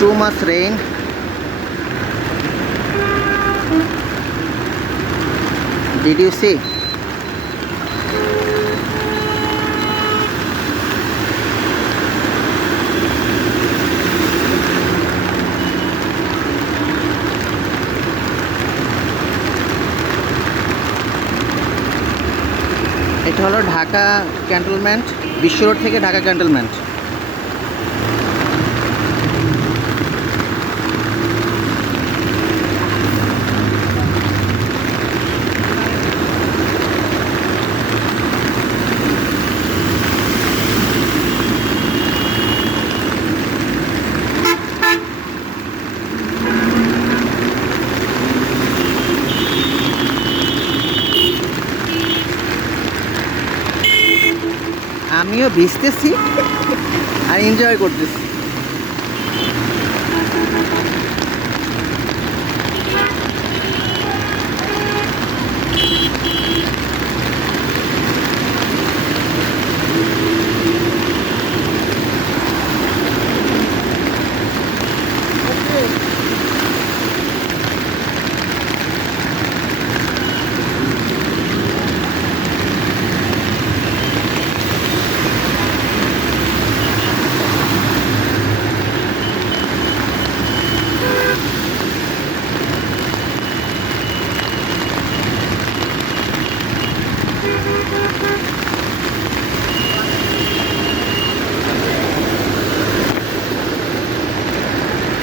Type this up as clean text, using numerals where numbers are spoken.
Too much rain. Did you see? এটা হলো ঢাকা ক্যান্টনমেন্ট, বিশ্ব রোড থেকে ঢাকা ক্যান্টনমেন্ট। আমিও ভিজতেছি আর এনজয় করতেছি।